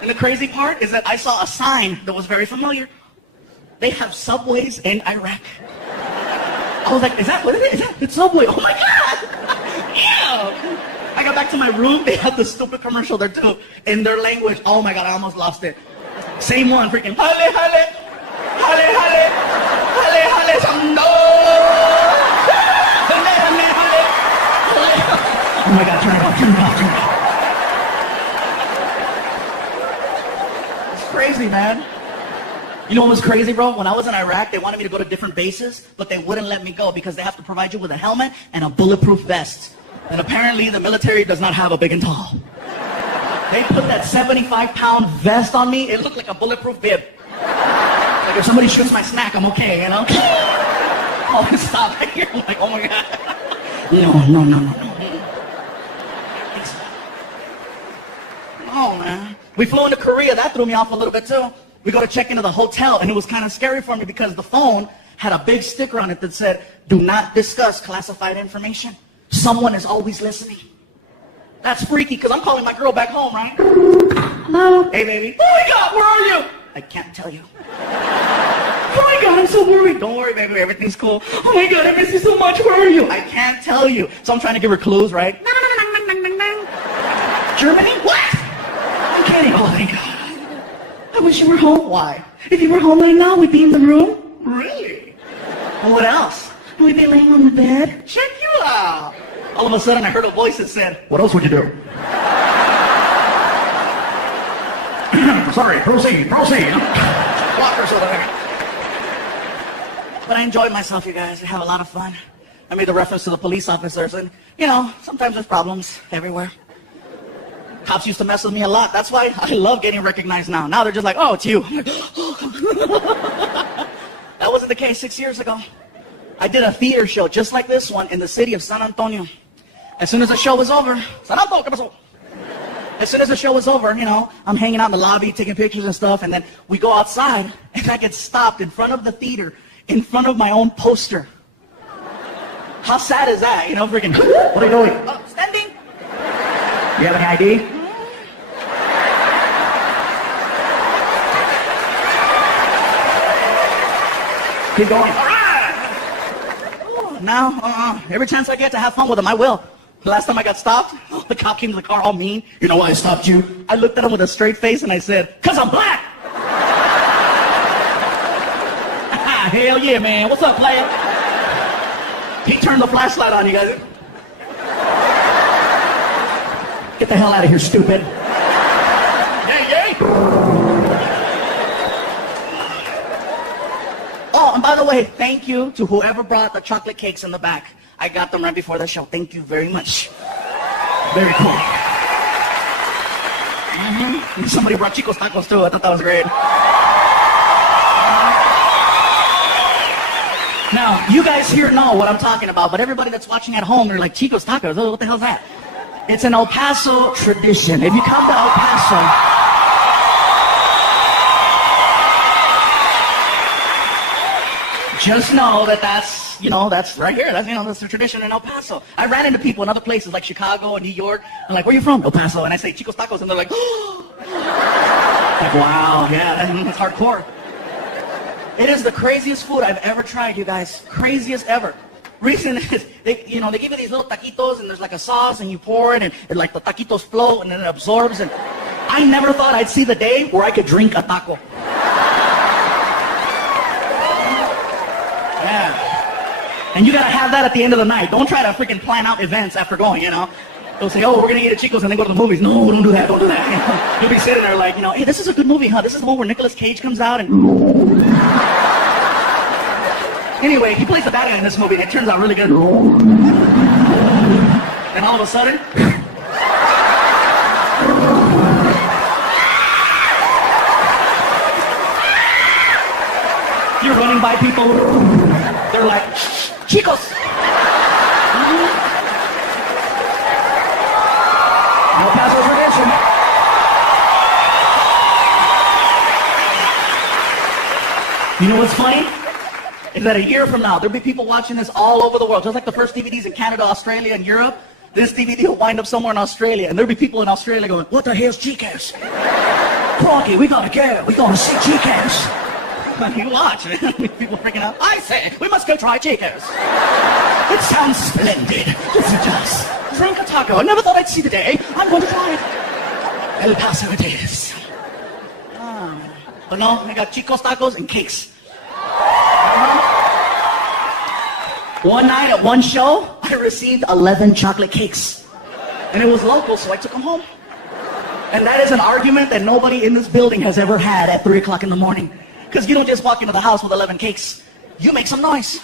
And the crazy part is that I saw a sign that was very familiar. They have subways in Iraq. I was like, is that what it is? It's Subway. Oh my God! Yeah! I got back to my room, they had the stupid commercial there too, in their language. Oh my God, I almost lost it. Same one, freaking, hale, hale, hale, hale, hale, hale, sando. Hale, hale, hale, hale. Oh my God, turn it off, turn it off, turn it off. It's crazy, man. You know what was crazy, bro? When I was in Iraq, they wanted me to go to different bases, but they wouldn't let me go because they have to provide you with a helmet and a bulletproof vest. And apparently the military does not have a big and tall. They put that 75-pound vest on me. It looked like a bulletproof bib. Like if somebody shoots my snack, I'm okay, you know? Oh, stop. I'm like, oh my God. No. Oh, man. We flew into Korea. That threw me off a little bit, too. We go to check into the hotel, and it was kind of scary for me because the phone had a big sticker on it that said, do not discuss classified information. Someone is always listening. That's freaky, because I'm calling my girl back home, right? Hello? Hey, baby. Oh, my God, where are you? I can't tell you. Oh, my God, I'm so worried. Don't worry, baby, everything's cool. Oh, my God, I miss you so much. Where are you? I can't tell you. So I'm trying to give her clues, right? Germany? What? I'm kidding. Oh, thank God. I wish you were home. Why? If you were home right now, we'd be in the room. Really? And what else? We'd be laying on the bed. Check you out. All of a sudden, I heard a voice that said, what else would you do? Sorry, proceed. Walkers over there. But I enjoyed myself, you guys. I have a lot of fun. I made the reference to the police officers, and, sometimes there's problems everywhere. Cops used to mess with me a lot. That's why I love getting recognized now. Now they're just like, oh, it's you. I'm like, that wasn't the case 6 years ago. I did a theater show just like this one in the city of San Antonio. As soon as the show was over, as soon as the show was over, I'm hanging out in the lobby, taking pictures and stuff, and then we go outside, and I get stopped in front of the theater, in front of my own poster. How sad is that? Freaking, what are you doing? Oh, standing. You have any ID? Keep going. All right. Oh, now, every chance I get to have fun with them, I will. The last time I got stopped, the cop came to the car all mean. You know why I stopped you? I looked at him with a straight face and I said, "'Cause I'm black." Hell yeah, man. What's up, player? He turned the flashlight on, you guys. Get the hell out of here, stupid. Yay, yay. Oh, and by the way, thank you to whoever brought the chocolate cakes in the back. I got them right before the show. Thank you very much. Very cool. Somebody brought Chico's tacos too. I thought that was great. Now, you guys here know what I'm talking about, but everybody that's watching at home, they're like, Chico's tacos, oh, what the hell's that? It's an El Paso tradition. If you come to El Paso, just know that that's right here. That's the tradition in El Paso. I ran into people in other places like Chicago and New York. They're like, "Where you from?" "El Paso." And I say, "Chico's tacos." And they're like, "Oh." Like, wow, yeah, that's hardcore. It is the craziest food I've ever tried, you guys. Craziest ever. Reason is, they give you these little taquitos and there's like a sauce and you pour it and like the taquitos float and then it absorbs. And I never thought I'd see the day where I could drink a taco. Yeah. And you gotta have that at the end of the night. Don't try to freaking plan out events after going, They'll say, "Oh, we're gonna eat at Chico's and then go to the movies." No, don't do that, don't do that. You'll be sitting there like, "Hey, this is a good movie, huh? This is the one where Nicolas Cage comes out and..." Anyway, he plays the bad guy in this movie and it turns out really good. And all of a sudden... you're running by people. They're like, "Chicos!" El Paso tradition. You know what's funny? Is that a year from now, there'll be people watching this all over the world. Just like the first DVDs in Canada, Australia, and Europe, this DVD will wind up somewhere in Australia. And there'll be people in Australia going, "What the hell's Chicas? Crocky, we gotta go. We gotta see Chicas." You watch, man. People freaking out. "I say, we must go try Chico's. It sounds splendid." Yes, it does. Drink a taco. I never thought I'd see the day. I'm going to try it. El Paso it is. But no, I got Chico's tacos and cakes. One night at one show, I received 11 chocolate cakes. And it was local, so I took them home. And that is an argument that nobody in this building has ever had at 3 o'clock in the morning. Because you don't just walk into the house with 11 cakes. You make some noise,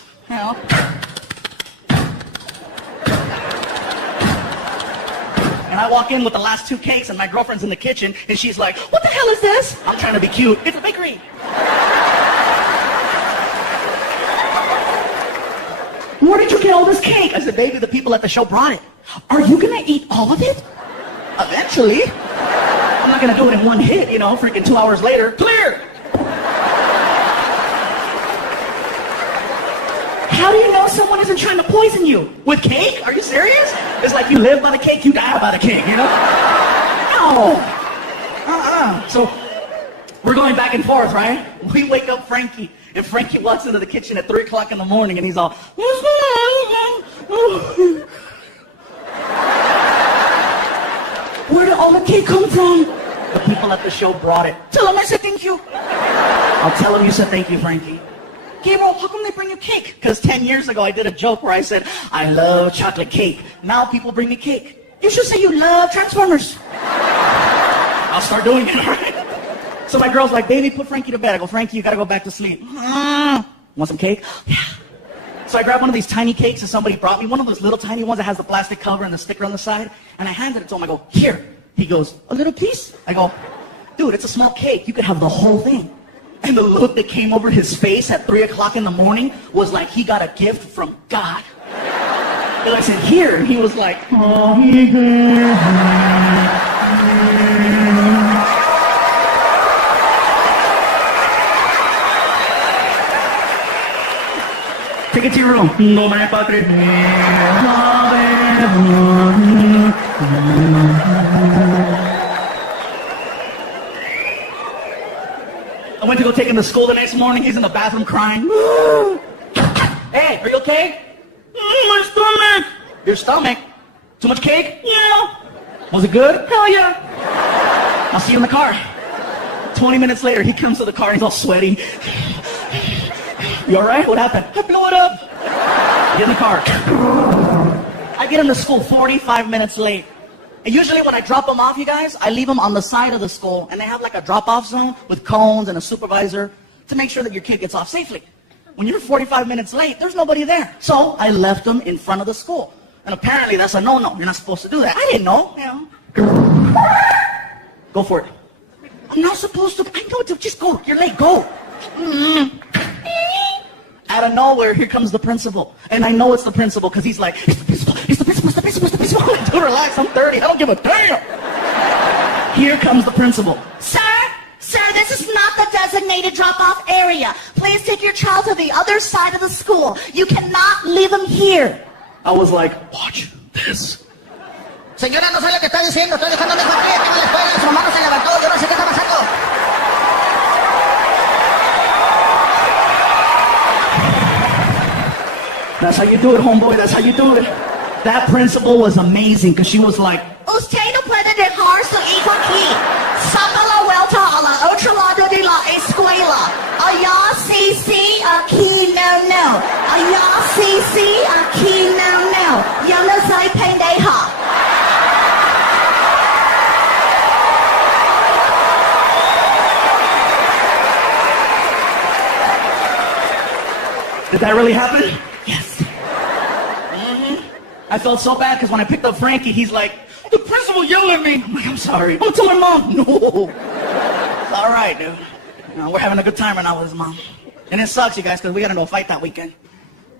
And I walk in with the last 2 cakes and my girlfriend's in the kitchen and she's like, "What the hell is this?" I'm trying to be cute. "It's a bakery." "Where did you get all this cake?" I said, "Baby, the people at the show brought it." "Are you gonna eat all of it?" "Eventually. I'm not gonna do it in one hit, freaking 2 hours later. Clear! How do you know someone isn't trying to poison you? With cake? Are you serious? It's like you live by the cake, you die by the cake, No. So, we're going back and forth, right? We wake up Frankie, and Frankie walks into the kitchen at 3 o'clock in the morning, and he's all... "Where did all the cake come from?" "The people at the show brought it." "Tell them I said thank you." "I'll tell them you said thank you, Frankie." "Gabriel, how come they bring you cake?" "Because 10 years ago I did a joke where I said, I love chocolate cake. Now people bring me cake." "You should say you love Transformers." I'll start doing it, all right? So my girl's like, "Baby, put Frankie to bed." I go, "Frankie, you gotta go back to sleep." "Want some cake?" "Yeah." So I grabbed one of these tiny cakes that somebody brought me, one of those little tiny ones that has the plastic cover and the sticker on the side, and I handed it to him. I go, "Here." He goes, "A little piece?" I go, "Dude, it's a small cake. You could have the whole thing." And the look that came over his face at 3 o'clock in the morning was like he got a gift from God. And I said, "Here." And he was like, "Oh, take it to your room. No, my padre. I went to go take him to school the next morning. He's in the bathroom crying. "Hey, are you okay?" My stomach. Your stomach? Too much cake? Yeah. Was it good? Hell yeah. I'll see you in the car. 20 minutes later, he comes to the car and he's all sweaty. You all right? What happened? I blew it up. Get in the car. I get him to school 45 minutes late. And usually when I drop them off, you guys, I leave them on the side of the school, and they have like a drop-off zone with cones and a supervisor to make sure that your kid gets off safely. When you're 45 minutes late, there's nobody there. So I left them in front of the school. And apparently that's a no-no. You're not supposed to do that. I didn't know. You know. Go for it. I'm not supposed to. I know. Just go. You're late. Go. Out of nowhere, here comes the principal. And I know it's the principal because he's like, it's the principal, it's the principal, it's the principal, it's the principal. I'm like, dude, relax, I'm 30. I don't give a damn. Here comes the principal. Sir, this is not the designated drop-off area. Please take your child to the other side of the school. You cannot leave him here. I was like, watch this. Señora, no sé lo que está diciendo. Estoy dejando a mi hijo aquí en la escuela. Su mamá no se levantó. Yo no sé qué está pasando. That's how you do it, homeboy. That's how you do it. That principal was amazing because she was like, Usted no puede dejar su hijo aquí. Saca la vuelta a la otra lado de la escuela. Allá sí, sí, aquí no. Allá sí, sí, aquí no. Yo no soy pendeja. did that really happen? Yes. I felt so bad because when I picked up Frankie, he's like, the principal yelled at me. I'm like, I'm sorry. Don't tell my mom. No. It's all right, dude. You know, we're having a good time right now with his mom. And it sucks, you guys, because we got into a fight that weekend.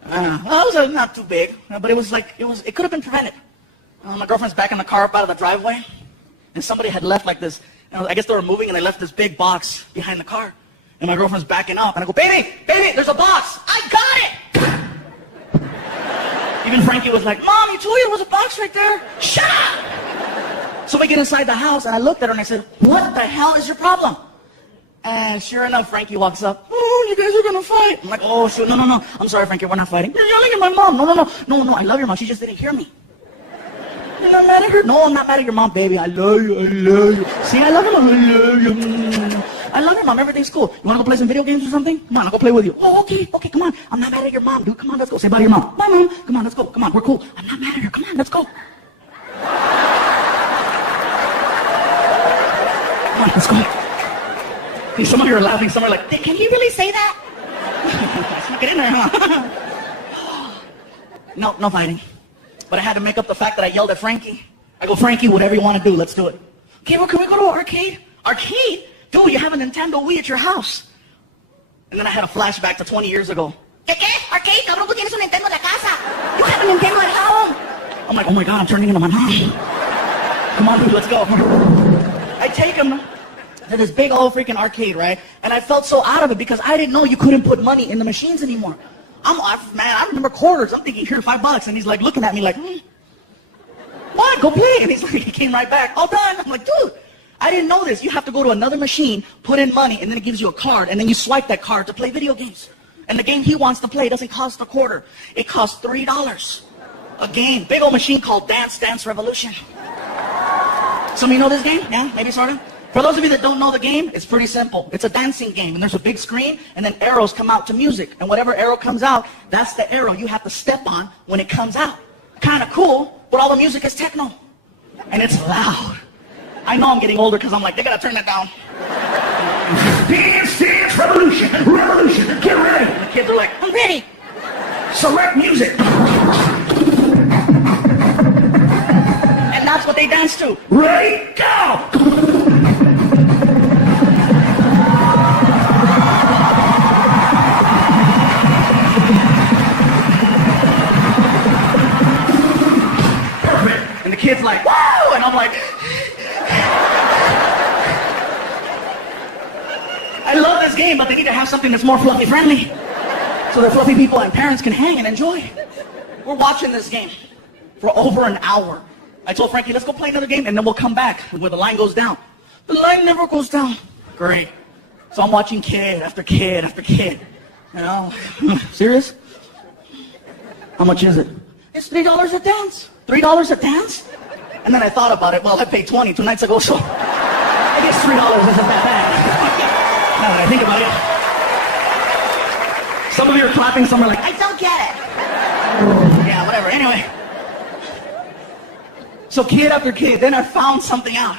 Well, it was not too big, but it was like, it could have been prevented. My girlfriend's back in the car up out of the driveway, and somebody had left like this. I guess they were moving, and they left this big box behind the car. And my girlfriend's backing up, and I go, baby, there's a box. I got it. Even Frankie was like, Mom, you told you there was a box right there. Shut up! So we get inside the house, and I looked at her, and I said, what the hell is your problem? And sure enough, Frankie walks up. Oh, you guys are going to fight. I'm like, oh, shoot, no. I'm sorry, Frankie, we're not fighting. You're yelling at my mom. No, I love your mom. She just didn't hear me. You're not mad at her? No, I'm not mad at your mom, baby. I love you. See, I love your mom. I love you. I love your mom. Everything's cool. You want to go play some video games or something? Come on, I'll go play with you. Oh, okay, come on. I'm not mad at your mom, dude. Come on, let's go. Say bye to your mom. Bye, Mom. Come on, let's go. Come on, we're cool. I'm not mad at her. Come on, let's go. Come on, let's go. Hey, some of you are laughing. Some are like, can he really say that? Get in there, huh? No fighting. But I had to make up the fact that I yelled at Frankie. I go, Frankie, whatever you want to do, let's do it. Okay, well, can we go to an arcade? Arcade? Dude, you have a Nintendo Wii at your house. And then I had a flashback to 20 years ago. ¿Qué? Arcade? Cabrón, tú tienes un Nintendo en la casa. You have a Nintendo at home. I'm like, oh my God, I'm turning into my mom. Come on, dude, let's go. I take him to this big old freaking arcade, right? And I felt so out of it because I didn't know you couldn't put money in the machines anymore. I remember quarters. I'm thinking, here, $5. And he's like looking at me like, what? Go play. And he's like, he came right back. All done. I'm like, dude, I didn't know this. You have to go to another machine, put in money, and then it gives you a card. And then you swipe that card to play video games. And the game he wants to play doesn't cost a quarter. It costs $3. A game. Big old machine called Dance Dance Revolution. Some of you know this game? Yeah? Maybe sort of? For those of you that don't know the game, it's pretty simple. It's a dancing game, and there's a big screen, and then arrows come out to music. And whatever arrow comes out, that's the arrow you have to step on when it comes out. Kind of cool, but all the music is techno. And it's loud. I know I'm getting older because I'm like, they gotta turn that down. Dance, dance, revolution, get ready. And the kids are like, I'm ready. Select music. And that's what they dance to. Ready, go! And the kid's like, whoa! And I'm like, I love this game, but they need to have something that's more fluffy friendly. So that fluffy people and parents can hang and enjoy. We're watching this game for over an hour. I told Frankie, let's go play another game, and then we'll come back where the line goes down. The line never goes down. Great. So I'm watching kid after kid after kid. You know, serious? How much is it? It's $3 a dance. $3 a dance? And then I thought about it. Well, I paid 20 2 nights ago, so I guess $3 isn't that bad. Now that I think about it. Some of you are clapping, some are like, I don't get it. yeah, whatever. Anyway. So kid after kid, then I found something out.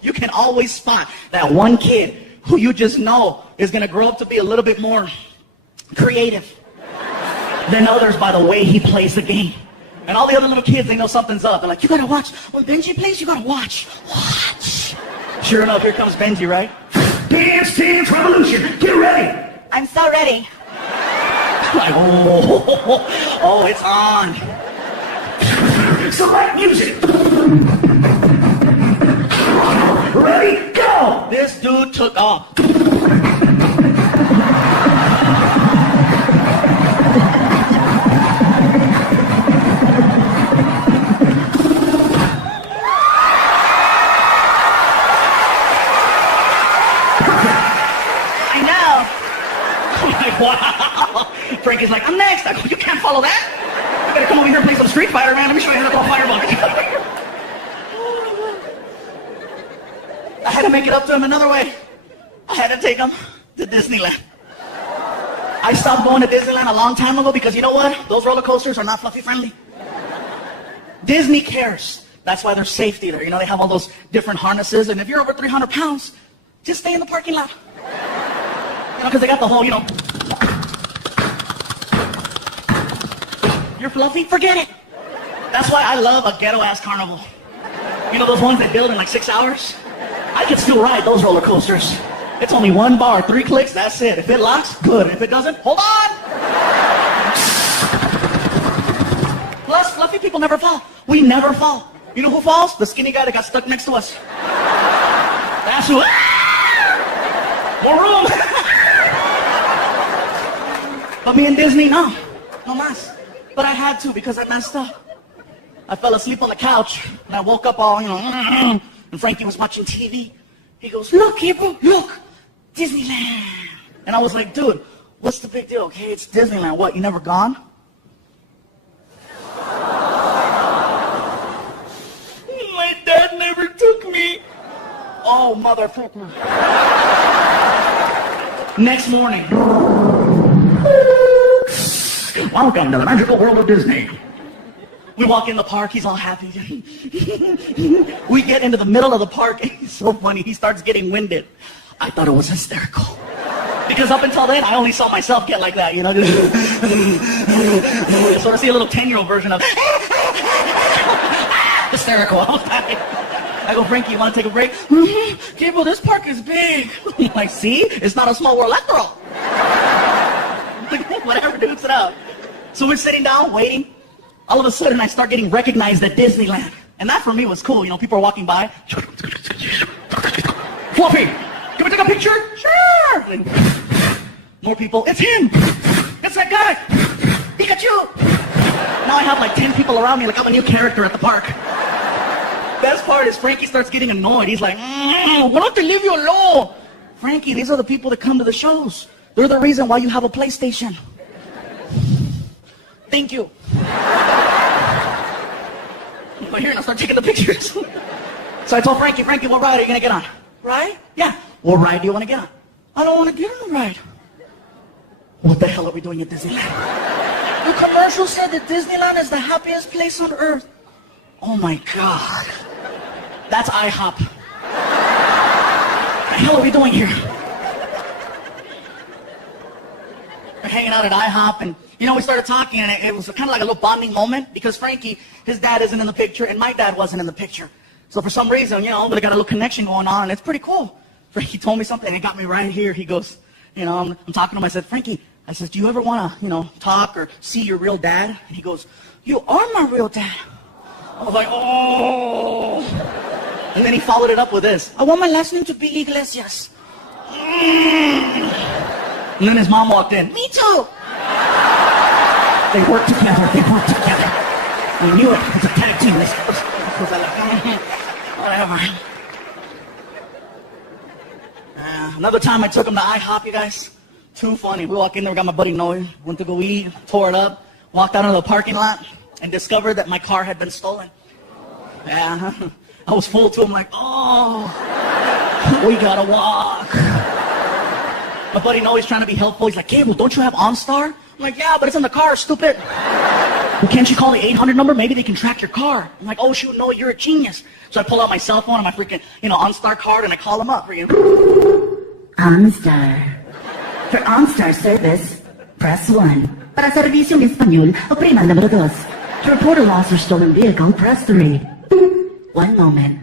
You can always spot that one kid who you just know is going to grow up to be a little bit more creative than others by the way he plays the game. And all the other little kids, they know something's up. They're like, you gotta watch. When Benji plays, you gotta watch. Watch. Sure enough, here comes Benji, right? Dance, dance, revolution. Get ready. I'm so ready. Like, oh, it's on. Select music. Ready, go. This dude took off. Wow. Frankie's like, I'm next. I go, you can't follow that. You better come over here and play some Street Fighter, man. Let me show you how to throw fireballs. I had to make it up to him another way. I had to take him to Disneyland. I stopped going to Disneyland a long time ago because you know what? Those roller coasters are not fluffy friendly. Disney cares. That's why there's safety there. You know, they have all those different harnesses. And if you're over 300 pounds, just stay in the parking lot. You know, because they got the whole, you know, you're fluffy, forget it. That's why I love a ghetto-ass carnival. You know those ones they build in like 6 hours? I can still ride those roller coasters. It's only one bar, 3 clicks, that's it. If it locks, good. If it doesn't, hold on. Plus, fluffy people never fall. We never fall. You know who falls? The skinny guy that got stuck next to us. That's who. More room. But me and Disney, no mas. But I had to because I messed up. I fell asleep on the couch and I woke up all, you know, and Frankie was watching TV. He goes, look, Gabriel, look, Disneyland. And I was like, dude, what's the big deal? Okay, it's Disneyland. What, you never gone? My dad never took me. Oh, motherfucker. Next morning. Welcome to the magical world of Disney. We walk in the park, he's all happy. We get into the middle of the park, and he's so funny, he starts getting winded. I thought it was hysterical. Because up until then, I only saw myself get like that, you know? Sort of see a little 10-year-old version of hysterical. I go, Frankie, you want to take a break? Gabriel, this park is big. I'm like, see? It's not a small world after all. Whatever, dukes it out. So we're sitting down, waiting. All of a sudden, I start getting recognized at Disneyland. And that for me was cool. You know, people are walking by. Fluffy, can we take a picture? Sure. And more people. It's him. It's that guy. Pikachu. Now I have like 10 people around me like I'm a new character at the park. Best part is Frankie starts getting annoyed. He's like, why don't they leave you alone? Frankie, these are the people that come to the shows. They're the reason why you have a PlayStation. Thank you. But here, and I start taking the pictures. So I told Frankie, what ride are you going to get on? Ride? Yeah. What ride do you want to get on? I don't want to get on a ride. What the hell are we doing at Disneyland? The commercial said that Disneyland is the happiest place on earth. Oh my God. That's IHOP. What the hell are we doing here? We're hanging out at IHOP, and you know, we started talking, and it was kind of like a little bonding moment because Frankie, his dad isn't in the picture, and my dad wasn't in the picture. So for some reason, you know, they got a little connection going on, and it's pretty cool. Frankie told me something, and it got me right here. He goes, you know, I'm talking to him. I said, Frankie, I said, do you ever want to, you know, talk or see your real dad? And he goes, you are my real dad. I was like, oh. And then he followed it up with this. I want my last name to be Iglesias. And then his mom walked in. Me too. They work together. I knew it. It's a tag team. Whatever. Another time I took him to IHOP, you guys. Too funny. We walk in there, we got my buddy Noe. Went to go eat, tore it up. Walked out of the parking lot and discovered that my car had been stolen. Yeah, I was full too. I'm like, oh, we gotta walk. My buddy always trying to be helpful. He's like, Gabriel, don't you have OnStar? I'm like, yeah, but it's in the car, stupid. Well, can't you call the 800 number? Maybe they can track your car. I'm like, oh, shoot, no, you're a genius. So I pull out my cell phone and my freaking, OnStar card, and I call them up. OnStar. For OnStar service, press 1. Para servicio en español, oprima el número 2. To report a lost or stolen vehicle, press 3. One moment.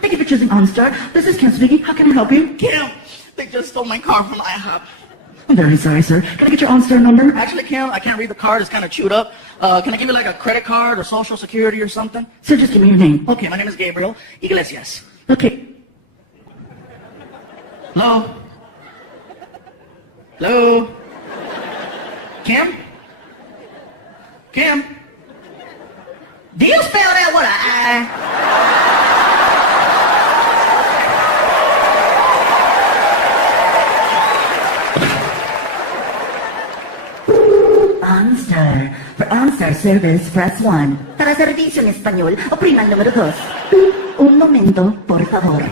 Thank you for choosing OnStar. This is Kim speaking. How can I help you? Kim, they just stole my car from IHOP. I'm very sorry, sir. Can I get your OnStar number? Actually, Kim, I can't read the card. It's kind of chewed up. Can I give you like a credit card or social security or something? Sir, just give me your name. Okay, my name is Gabriel Iglesias. Okay. Hello? Hello? Kim? Kim? Do you spell that with an I? OnStar. For OnStar service, press 1. Para servicio en español, oprima el número 2. Un momento, por favor.